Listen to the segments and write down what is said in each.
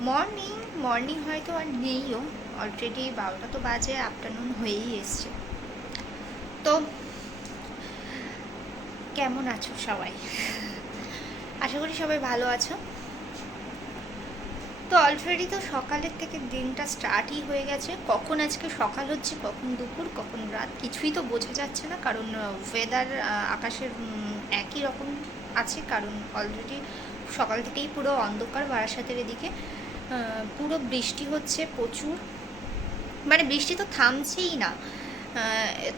Morning morning হয়তো আর নেইও। Already বারোটা তো বাজে আফটারনুন হয়েই এসছে। তো, কেমন আছো সবাই? আশা করি সবাই ভালো আছো। তো অলরেডি তো সকালের থেকে দিনটা স্টার্টই হয়ে গেছে। কখন আজকে সকাল হচ্ছে, কখন দুপুর, কখন রাত, কিছুই তো বোঝা যাচ্ছে না। কারণ ওয়েদার আকাশের একই রকম আছে। কারণ অলরেডি সকাল থেকেই পুরো অন্ধকার বারাসাতের এদিকে। পুরো বৃষ্টি হচ্ছে প্রচুর। মানে বৃষ্টি তো থামছেই না।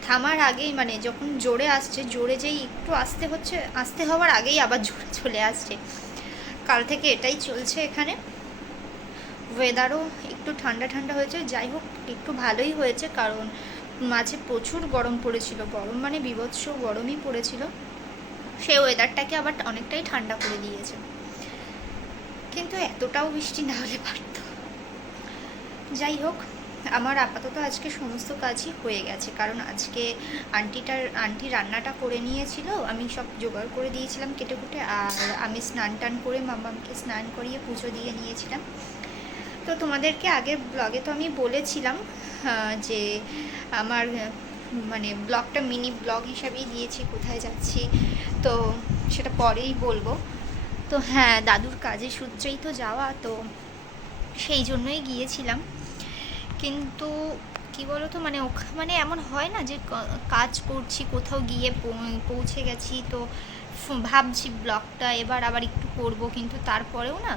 থামার আগেই মানে যখন জোরে আসছে, জোরে যেই একটু আসতে হচ্ছে, আসতে হওয়ার আগেই আবার জোরে চলে আসছে। কাল থেকে এটাই চলছে এখানে। ওয়েদারও একটু ঠান্ডা ঠান্ডা হয়েছে। যাই হোক, একটু ভালোই হয়েছে কারণ মাঝে প্রচুর গরম পড়েছিল। গরম মানে বিভৎস গরমই পড়েছিল। সেই ওয়েদারটাকে আবার অনেকটাই ঠান্ডা করে দিয়েছে। কিন্তু এতটাও বৃষ্টি না হলে পারত। যাই হোক, আমার আপাতত আজকে সমস্ত কাজই হয়ে গেছে, কারণ আজকে আন্টিটার, আন্টি রান্নাটা করে নিয়েছিল, আমি সব জোগাড় করে দিয়েছিলাম কেটে কুটে আর আমি স্নান টান করে মামামকে স্নান করিয়ে পুজো দিয়ে নিয়েছিলাম। তো তোমাদেরকে আগের ব্লগে তো আমি বলেছিলাম যে আমার মানে ব্লগটা মিনি ব্লগ হিসাবেই দিয়েছি, কোথায় যাচ্ছি, তো সেটা পরেই বলব। তো হ্যাঁ দাদুর কাজের সূত্রেই তো যাওয়া, তো সেই জন্যই গিয়েছিলাম। কিন্তু কি বলো তো মানে মানে এমন হয় না যে কাজ করছি, কোথাও গিয়ে পৌঁছে গেছি, তো ভাবছি ব্লগটা এবার আবার একটু করব, কিন্তু তারপরেও না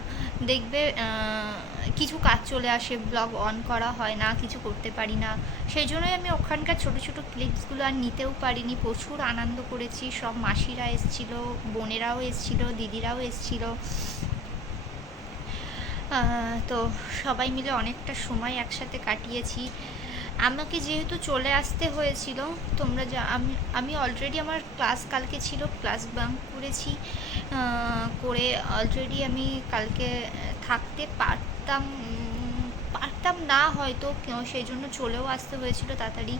দেখবে কিছু কাজ চলে আসে ব্লগ অন করা হয় না, কিছু করতে পারি না। সেই জন্যই আমি ওখানকার ছোট ছোট ক্লিপসগুলো আর নিতেও পারিনি। প্রচুর আনন্দ করেছি, সব মাসিরা এসেছিল, বোনেরাও এসেছিল, দিদিরাও এসেছিল। তো সবাই মিলে অনেকটা সময় একসাথে কাটিয়েছি। আমাকে যেহেতু চলে আসতে হয়েছিল, তোমরা যা, আমি আমি অলরেডি আমার ক্লাস কালকে ছিল ক্লাস বাঙ্ক করেছি। করে অলরেডি আমি কালকে থাকতে পারতাম পারতাম না হয়তো সেই জন্য চলেও আসতে হয়েছিল তাড়াতাড়ি।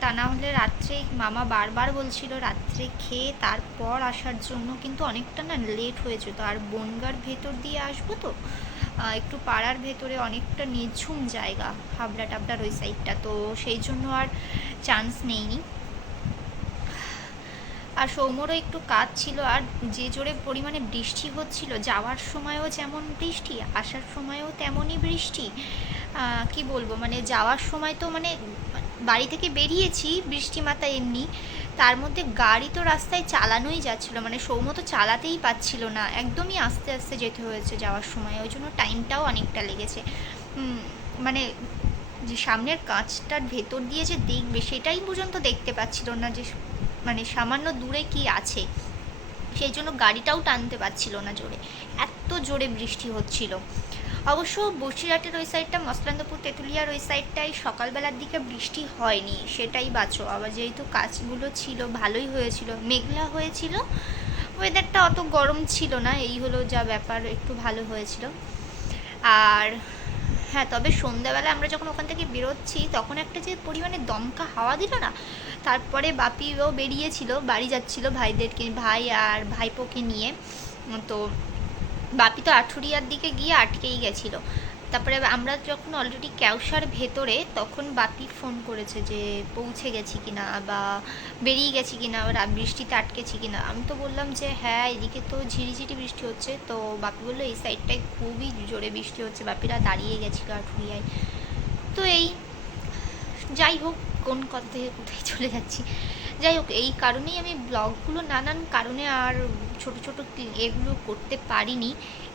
তা না হলে রাত্রে মামা বারবার বলছিল, রাত্রে খেয়ে তারপর আসার জন্য কিন্তু অনেকটা না লেট হয়ে যেত। আর বনগার ভেতর দিয়ে আসব তো একটু পাড়ার ভেতরে অনেকটা নিঝুম জায়গা হাবড়া টাবড়ার ওই সাইডটা তো সেই জন্য আর চান্স নেইনি। আর সৌম্যরও একটু কাজ ছিল আর যে জোরে পরিমাণে বৃষ্টি হচ্ছিল, যাওয়ার সময়ও যেমন বৃষ্টি, আসার সময়ও তেমনই বৃষ্টি। কি বলব? মানে যাওয়ার সময় তো মানে বাড়ি থেকে বেরিয়েছি বৃষ্টি মাথা এমনি, তার মধ্যে গাড়ি তো রাস্তায় চালানোই যাচ্ছিল মানে সৌম্য তো চালাতেই পাচ্ছিল না, একদমই আস্তে আস্তে যেতে হয়েছে যাওয়ার সময়, ওই জন্য টাইমটাও অনেকটা লেগেছে। মানে যে সামনের কাঁচটার ভেতর দিয়ে যে দেখবে, সেটাই পর্যন্ত দেখতে পাচ্ছিল না যে মানে সামান্য দূরে কি আছে? সেই জন্য গাড়িটাও টানতে পারছিল না জোরে। এত জোরে বৃষ্টি হচ্ছিল। অবশ্য বসিরহাটের ওই সাইডটা মসলান্দপুর, তেঁতুলিয়ার ওই সাইডটাই সকালবেলার দিকে বৃষ্টি হয়নি, সেটাই বাঁচো। আবার যেহেতু কাজগুলো ছিল, ভালোই হয়েছিল, মেঘলা হয়েছিল ওয়েদারটা অত গরম ছিল না, এই হলো যা ব্যাপার, একটু ভালো হয়েছিল। আর হ্যাঁ তবে সন্ধ্যাবেলা আমরা যখন ওখান থেকে বেরোচ্ছি, তখন একটা যে পরিমাণে দমকা হাওয়া দিল না, তারপরে বাপিও বেরিয়েছিল, বাড়ি যাচ্ছিল ভাইদেরকে, ভাই আর ভাইপোকে নিয়ে। তো বাপি তো আঠুরিয়ার দিকে গিয়ে আটকেই গেছিল। তারপরে আমরা যখন অলরেডি ক্যাউসার ভেতরে, তখন বাপি ফোন করেছে যে, পৌঁছে গেছি কিনা বা বেরিয়ে গেছি কিনা বা বৃষ্টিতে আটকেছি কিনা। আমি তো বললাম যে হ্যাঁ এদিকে তো ঝিরিঝিরি বৃষ্টি হচ্ছে। তো বাপি বলল, এই সাইডটায় খুবই জোরে বৃষ্টি হচ্ছে। বাপিরা দাঁড়িয়ে গেছিল আঠুরিয়ায় তো এই, যাই হোক, কোন কথা থেকে কোথায় চলে যাচ্ছি। যাই হোক, এই কারণেই আমি ব্লগগুলো নানান কারণে আর ছোট ছোট এগুলো করতে পারিনি।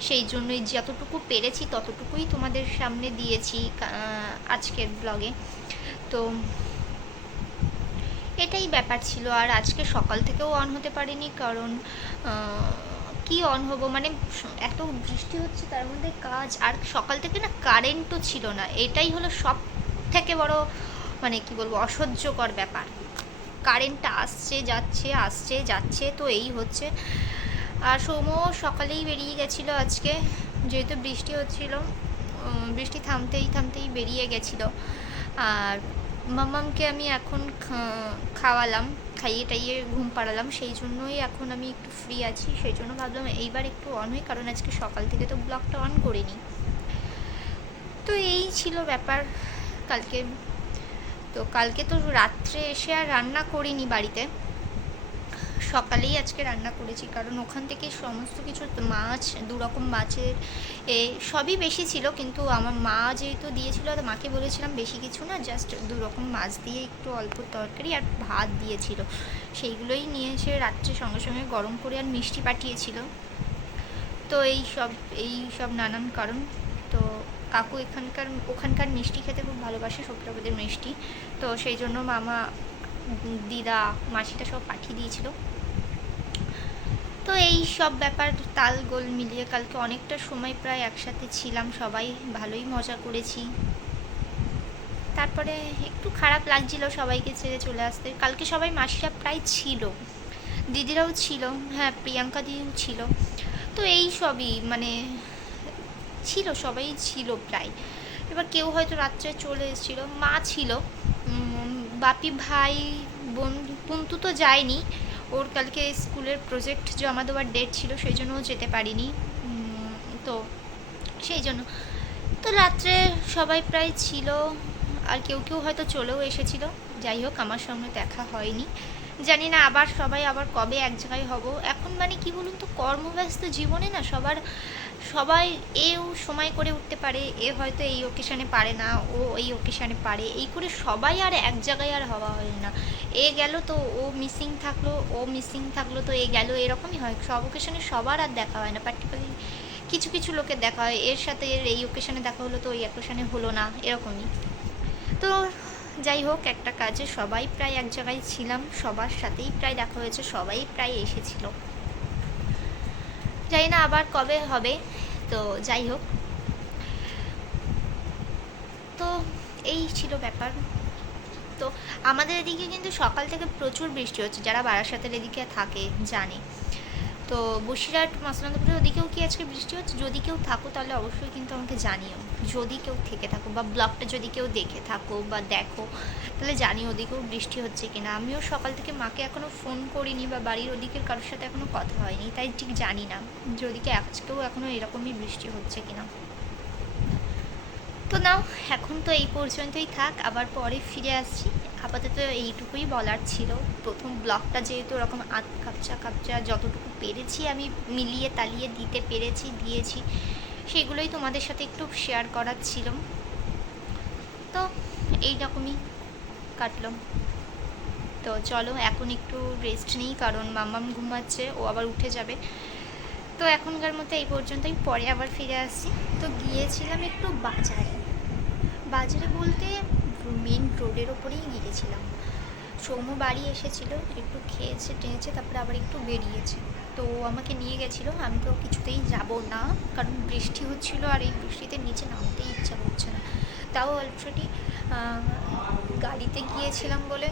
সেই জন্যই যতটুকু পেরেছি ততটুকুই তোমাদের সামনে দিয়েছি আজকের ব্লগে। তো এটাই ব্যাপার ছিল। আর আজকে সকাল থেকেও অন হতে পারিনি কারণ কি অন হব? মানে এত বৃষ্টি হচ্ছে, তার মধ্যে কাজ। আর সকাল থেকে না কারেন্টও ছিল না। এটাই হলো সব থেকে বড় মানে কি বলব, অসহ্যকর ব্যাপার। কারেন্টটা আসছে, যাচ্ছে আসছে, যাচ্ছে, তো এই হচ্ছে। আর সৌম্য সকালেই বেরিয়ে গেছিল আজকে, যেহেতু বৃষ্টি হচ্ছিল বৃষ্টি থামতেই থামতেই বেরিয়ে গেছিল। আর মামামকে আমি এখন খাওয়ালাম, খাইয়ে টাইয়ে ঘুম পাড়ালাম, সেই জন্যই এখন আমি একটু ফ্রি আছি, সেই জন্য ভাবলাম এইবার একটু অন হই, কারণ আজকে সকাল থেকে তো ব্লগটা অন করিনি। তো এই ছিল ব্যাপার, কালকে তো কালকে তো রাত্রে এসে আর রান্না করিনি বাড়িতে। সকালেই আজকে রান্না করেছি, কারণ ওখান থেকে সমস্ত কিছু মাছ দু রকম মাছের এ সবই বেশি ছিল, কিন্তু আমার মা যেহেতু দিয়েছিল, তো মাকে বলেছিলাম বেশি কিছু না জাস্ট দু রকম মাছ দিয়ে একটু অল্প তরকারি আর ভাত দিয়েছিল। সেইগুলোই নিয়ে এসে রাত্রে সঙ্গে সঙ্গে গরম করে আর মিষ্টি পাঠিয়েছিল। তো এই সব এই সব নানান কারণ। কাকু এখানকার, ওখানকার মিষ্টি খেতে খুব ভালোবাসে সত্যবাদের মিষ্টি। তো সেই জন্য মামা, দিদা, মাসিটা সব পাঠিয়ে দিয়েছিল। তো এই সব ব্যাপার, তাল গোল মিলিয়ে কালকে অনেকটা সময় প্রায় একসাথে ছিলাম সবাই, ভালোই মজা করেছি। তারপরে একটু খারাপ লাগছিল সবাইকে ছেড়ে চলে আসতে। কালকে সবাই মাসিরা প্রায় ছিল। দিদিরাও ছিল হ্যাঁ প্রিয়াঙ্কা দিদিও ছিল। তো এই সবই মানে ছিল, সবাই ছিল প্রায়। এবার কেউ হয়তো রাত্রে চলে এসেছিল, মা ছিল। বাপি ভাই, বোন, পুন্তু তো যায়নি। ওর কালকে স্কুলের প্রজেক্ট জমা দেওয়ার ডেট ছিল, সেই জন্য যেতে পারিনি। তো সেই জন্য। তো রাত্রে সবাই প্রায় ছিল, আর কেউ কেউ হয়তো চলেও এসেছিল। যাই হোক, আমার সঙ্গে দেখা হয়নি। জানি না আবার সবাই আবার কবে এক জায়গায় হব। এখন মানে কি বলুন তো, কর্মব্যস্ত জীবনে না সবার সবাই এও সময় করে উঠতে পারে, এ হয়তো এই ওকেশানে পারে না, ও এই ওকেশানে পারে, এই করে সবাই আর এক জায়গায় আর হওয়া হয় না। এ গেল তো ও মিসিং থাকল, ও মিসিং থাকল তো এ গেল, এরকমই হয়। সব ওকেশানে সবার আর দেখা হয় না পার্টিকুলারলি কিছু কিছু লোকের দেখা হয়। এর সাথে এর এই ওকেশানে দেখা হলো তো ওই ওকেশানে হলো না, এরকমই। তো যাই হোক, একটা কাজে সবাই প্রায় এক জায়গায় ছিলাম, সবার সাথেই প্রায় দেখা হয়েছে, সবাই প্রায় এসেছিল। জানি না আবার কবে হবে, তো যাই হোক। তো এই ছিল ব্যাপার। তো আমাদের এদিকে কিন্তু সকাল থেকে প্রচুর বৃষ্টি হচ্ছে, যারা বারাসাতের এদিকে থাকে জানে। তো বসিরহাট মাসলান্দপুরের ওদিকেও কি আজকে বৃষ্টি হচ্ছে? যদি কেউ থাকো তাহলে অবশ্যই কিন্তু আমাকে জানিও। যদি কেউ থেকে থাকো বা ব্লগটা যদি কেউ দেখে থাকো বা দেখো, তাহলে জানি ওদিকেও বৃষ্টি হচ্ছে কিনা। আমিও সকাল থেকে মাকে এখনও ফোন করিনি বা বাড়ির ওদিকের কারোর সাথে এখনও কথা হয়নি, তাই ঠিক জানি না যদি ওদিকে আজকেও এখনও এরকমই বৃষ্টি হচ্ছে কিনা। তো নাও, এখন তো এই পর্যন্তই থাক, আবার পরে ফিরে আসছি। আপাতত এইটুকুই বলার ছিল। প্রথম ব্লগটা যেহেতু ওরকম আধ কাপচা কাপচা যতটুকু পেরেছি আমি মিলিয়ে তালিয়ে দিতে পেরেছি, দিয়েছি, সেগুলোই তোমাদের সাথে একটু শেয়ার করার ছিল। তো এইরকমই কাটলো। তো চলো, এখন একটু রেস্ট নিই কারণ মামাম ঘুমাচ্ছে, ও আবার উঠে যাবে। তো এখনকার মতো এই পর্যন্তই, পরে আবার ফিরে আসছি তো গিয়েছিলাম একটু বাজারে। বাজারে বলতে মেন রোডের ওপরেই গিয়েছিলাম। সৌম্য বাড়ি এসেছিল, একটু খেয়েছে টেনেছে তারপরে আবার একটু বেরিয়েছে। তো আমাকে নিয়ে গেছিল, আমি তো কিছুতেই যাব না, কারণ বৃষ্টি হচ্ছিল আর এই বৃষ্টিতে নিচে নামতেই ইচ্ছা করছে না। তাও অলরেডি গাড়িতে গিয়েছিলাম বলে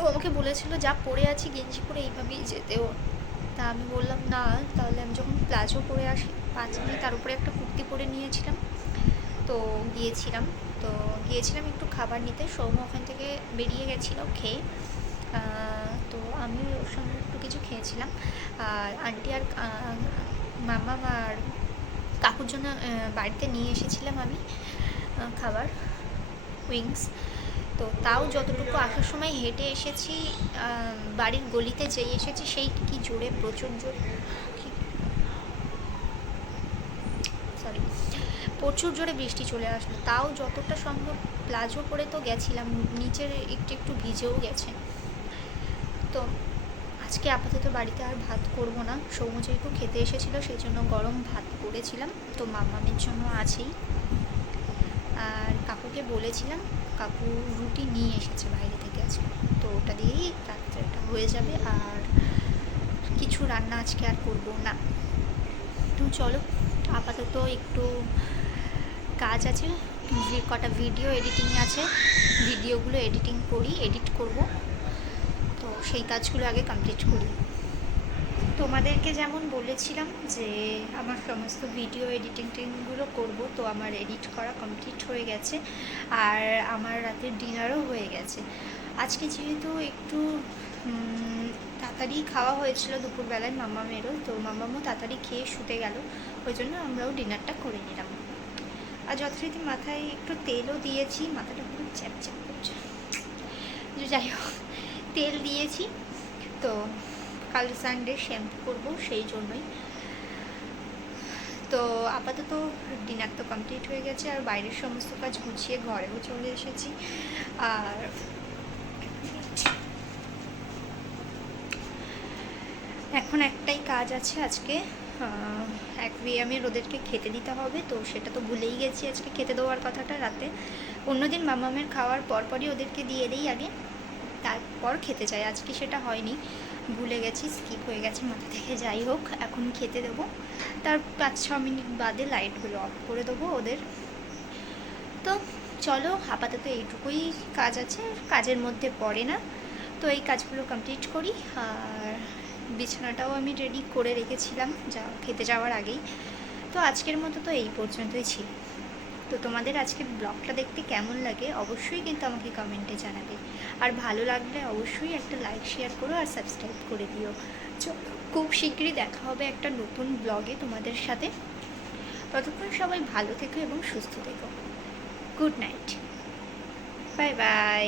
ও আমাকে বলেছিল, যা পরে আছি গেঞ্জি পরে এইভাবেই যেতেও। তা আমি বললাম, না, তাহলে আমি যখন প্লাজো পরে আসি, পাঁচ মিনিট তার উপরে একটা কুর্তি পরে নিয়েছিলাম। তো গিয়েছিলাম। তো গিয়েছিলাম একটু খাবার নিতে। সৌম্য ওখান থেকে বেরিয়ে গেছিল খেয়ে। তো আমি ওর সঙ্গে একটু কিছু খেয়েছিলাম। আর আন্টি আর মামা আর কাকুর জন্য বাড়িতে নিয়ে এসেছিলাম আমি খাবার, উইংস। তো তাও যতটুকু আসার সময় হেঁটে এসেছি বাড়ির গলিতে যেই এসেছি, সেই কি জোরে প্রচুর জোর প্রচুর জোরে বৃষ্টি চলে আসলো। তাও যতটা সম্ভব প্লাজো পরে তো গেছিলাম, নিচের একটু একটু ভিজেও গেছে। তো আজকে আপাতত বাড়িতে আর ভাত করব না। সৌম্য যেহেতু খেতে এসেছিল, সেই জন্য গরম ভাত করেছিলাম। তো মামামের জন্য আছেই। আর কাকুকে বলেছিলাম, কাকু রুটি নিয়ে এসেছে বাইরে থেকে আজকে। তো ওটা দিয়েই রাত্রেটা হয়ে যাবে। আর কিছু রান্না আজকে আর করব না। তো চলো, আপাতত একটু কাজ আছে কটা ভিডিও এডিটিং আছে ভিডিওগুলো এডিটিং করি এডিট করব। তো সেই কাজগুলো আগে কমপ্লিট করি। তোমাদেরকে যেমন বলেছিলাম যে, আমার সমস্ত ভিডিও এডিটিং টিংগুলো করব, তো আমার এডিট করা কমপ্লিট হয়ে গেছে, আর আমার রাতের ডিনারও হয়ে গেছে। আজকে যেহেতু একটু তাড়াতাড়ি খাওয়া হয়েছিল দুপুরবেলায় মামামেরও, তো মামামও তাড়াতাড়ি খেয়ে শুতে গেল, ওই জন্য আমরাও ডিনারটা করে নিলাম। আর যথারীতি মাথায় একটু তেলও দিয়েছি, মাথাটা পুরো চ্যাপ চ্যাপ করছে যাই হোক, তেল দিয়েছি। তো কাল সানডে শ্যাম্পু করব, সেই জন্যই। তো আপাতত ডিনার তো কমপ্লিট হয়ে গেছে, আর বাইরের সমস্ত কাজ গুছিয়ে ঘরেও চলে এসেছি। আর এখন একটাই কাজ আছে আজকে। এক বিয়ামের ওদেরকে খেতে দিতে হবে, তো সেটা তো ভুলেই গেছি আজকে খেতে দেওয়ার কথাটা রাতে। অন্যদিন মামামের খাওয়ার পরপরই ওদেরকে দিয়ে দিই আগে, তারপর খেতে চাই আজকে সেটা হয়নি, ভুলে গেছি স্কিপ হয়ে গেছে মাথা থেকে, যাই হোক, এখন খেতে দেবো। তার পাঁচ ছ মিনিট বাদে লাইটগুলো অফ করে দেবো ওদের। তো চলো, আপাতত এইটুকুই কাজ আছে, কাজের মধ্যে পড়ে না। তো এই কাজগুলো কমপ্লিট করি, আর বিছানাটাও আমি রেডি করে রেখেছিলাম যা খেতে যাওয়ার আগেই। তো আজকের মতো তো এই পর্যন্তই ছিল। তো তোমাদের আজকের ব্লগটা দেখতে কেমন লাগে অবশ্যই কিন্তু আমাকে কমেন্টে জানাবে। আর ভালো লাগলে অবশ্যই একটা লাইক শেয়ার করো আর সাবস্ক্রাইব করে দিও। খুব শীঘ্রই দেখা হবে একটা নতুন ব্লগে তোমাদের সাথে। ততক্ষণ সবাই ভালো থেকো এবং সুস্থ থেকো। Good night bye bye